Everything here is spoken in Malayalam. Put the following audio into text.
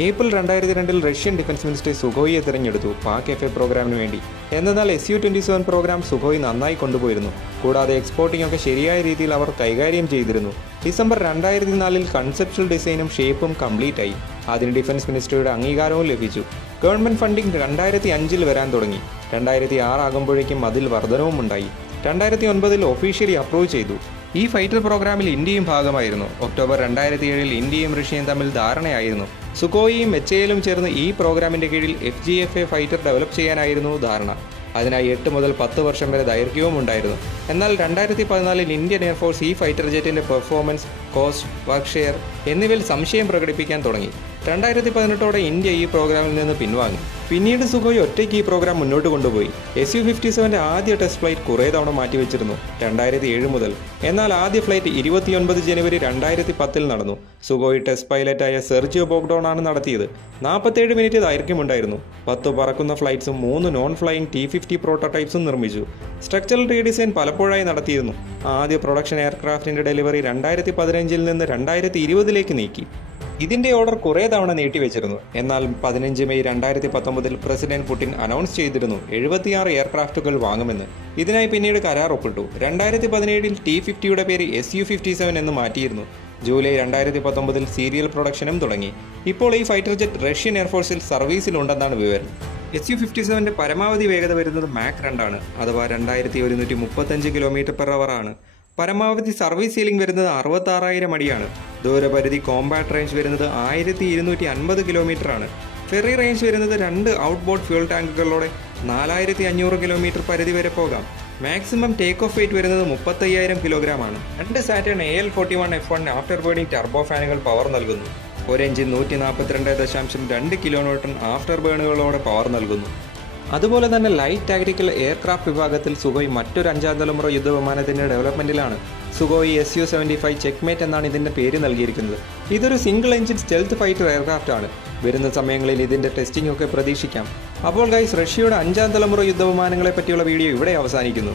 ഏപ്രിൽ 2002 റഷ്യൻ ഡിഫൻസ് മിനിസ്റ്റർ സുഖോയിയെ തിരഞ്ഞെടുത്തു പാക് എഫ് എ പ്രോഗ്രാമിന് വേണ്ടി. എന്നാൽ Su-27 പ്രോഗ്രാം സുഖോയ് നന്നായി കൊണ്ടുപോയിരുന്നു. കൂടാതെ എക്സ്പോർട്ടിംഗ് ഒക്കെ ശരിയായ രീതിയിൽ അവർ കൈകാര്യം ചെയ്തിരുന്നു. ഡിസംബർ 2004 കൺസെപ്ച്വൽ ഡിസൈനും ഷേപ്പും കംപ്ലീറ്റ് ആയി. അതിന് ഡിഫൻസ് മിനിസ്ട്രിയുടെ അംഗീകാരവും ലഭിച്ചു. ഗവൺമെന്റ് ഫണ്ടിംഗ് 2005 വരാൻ തുടങ്ങി. 2006 ആകുമ്പോഴേക്കും അതിൽ വർധനവും ഉണ്ടായി. 2009 ഒഫീഷ്യലി അപ്രൂവ് ചെയ്തു. ഈ ഫൈറ്റർ പ്രോഗ്രാമിൽ ഇന്ത്യയും ഭാഗമായിരുന്നു. ഒക്ടോബർ 2007 ഇന്ത്യയും റഷ്യയും തമ്മിൽ ധാരണയായിരുന്നു. സുഖോയിയും എച്ച് ചേർന്ന് ഈ പ്രോഗ്രാമിന്റെ കീഴിൽ FGF-A ഫൈറ്റർ ഡെവലപ്പ് ചെയ്യാനായിരുന്നു ധാരണ. അതിനായി 8 മുതൽ 10 വർഷം വരെ ദൈർഘ്യവും ഉണ്ടായിരുന്നു. എന്നാൽ 2014 ഇന്ത്യൻ എയർഫോഴ്സ് ഈ ഫൈറ്റർ ജെറ്റിന്റെ പെർഫോമൻസ്, കോസ്റ്റ്, വർക്ക് ഷെയർ എന്നിവയിൽ സംശയം പ്രകടിപ്പിക്കാൻ തുടങ്ങി. 2018 ഇന്ത്യ ഈ പ്രോഗ്രാമിൽ നിന്ന് പിൻവാങ്ങി. പിന്നീട് സുഖോയ് ഒറ്റയ്ക്ക് ഈ പ്രോഗ്രാം മുന്നോട്ട് കൊണ്ടുപോയി. Su-57 ആദ്യ ടെസ്റ്റ് ഫ്ലൈറ്റ് കുറേ തവണ മാറ്റിവെച്ചിരുന്നു 2007 മുതൽ. എന്നാൽ ആദ്യ ഫ്ലൈറ്റ് 29 ജനുവരി 2010 നടന്നു. സുഖോയ് ടെസ്റ്റ് പൈലറ്റായ സെർജിയോ ബോഗ്ഡോൺ ആണ് നടത്തിയത്. 47 മിനിറ്റ് ദൈർഘ്യമുണ്ടായിരുന്നു. 10 പറക്കുന്ന ഫ്ലൈറ്റ്സും 3 നോൺ ഫ്ലൈയിങ് T-50 പ്രോട്ടോടൈപ്സും നിർമ്മിച്ചു. സ്ട്രക്ചറൽ റീഡിസൈൻ പലപ്പോഴായി നടത്തിയിരുന്നു. ആദ്യ പ്രൊഡക്ഷൻ എയർക്രാഫ്റ്റിന്റെ ഡെലിവറി 2015 നിന്ന് 2020 നീക്കി. ഇതിന്റെ ഓർഡർ കുറേ തവണ നീട്ടിവെച്ചിരുന്നു. എന്നാൽ 15 മെയ് 2019 പ്രസിഡന്റ് പുടിൻ അനൗൺസ് ചെയ്തിരുന്നു 76 എയർക്രാഫ്റ്റുകൾ വാങ്ങുമെന്ന്. ഇതിനായി പിന്നീട് കരാർ ഒപ്പിട്ടു. 2017 T-50യുടെ പേര് Su-57 എന്ന് മാറ്റിയിരുന്നു. ജൂലൈ 2019 സീരിയൽ പ്രൊഡക്ഷനും തുടങ്ങി. ഇപ്പോൾ ഈ ഫൈറ്റർ ജെറ്റ് റഷ്യൻ എയർഫോഴ്സിൽ സർവീസിലുണ്ടെന്നാണ് വിവരം. Su-57ന്റെ പരമാവധി വേഗത വരുന്നത് മാക് 2 ആണ്, അഥവാ 2135 km/h ആണ്. പരമാവധി സർവീസ് സീലിംഗ് വരുന്നത് 66,000 അടിയാണ്. ദൂരപരിധി കോമ്പാക്ട് റേഞ്ച് വരുന്നത് 1250 km ആണ്. ഫെറി റേഞ്ച് വരുന്നത് 2 ഔട്ട്ബോർഡ് ഫ്യൂൽ ടാങ്കുകളോടെ 4500 km പരിധി വരെ പോകാം. മാക്സിമം ടേക്ക് ഓഫ് വെയിറ്റ് വരുന്നത് 35,000 kg ആണ്. 2 Saturn AL-41F1 after burning turbo ഫാനുകൾ പവർ നൽകുന്നു. ഒരു എഞ്ചിൻ 142.2 kN ആഫ്റ്റർ ബേണുകളോടെ പവർ നൽകുന്നു. അതുപോലെ തന്നെ ലൈറ്റ് ടാക്ടിക്കൽ എയർക്രാഫ്റ്റ് വിഭാഗത്തിൽ സുഖോയ് മറ്റൊരു 5ാം തലമുറ യുദ്ധവിമാനത്തിന്റെ ഡെവലപ്മെന്റിലാണ്. സുഖോയ് Su-75 ചെക്ക്മേറ്റ് എന്നാണ് ഇതിന്റെ പേര് നൽകിയിരിക്കുന്നത്. ഇതൊരു single engine stealth fighter aircraft ആണ്. വരുന്ന സമയങ്ങളിൽ ഇതിന്റെ ടെസ്റ്റിംഗ് ഒക്കെ പ്രതീക്ഷിക്കാം. അപ്പോൾ ഗൈസ്, റഷ്യയുടെ 5ാം തലമുറ യുദ്ധവിമാനങ്ങളെ പറ്റിയുള്ള വീഡിയോ ഇവിടെ അവസാനിക്കുന്നു.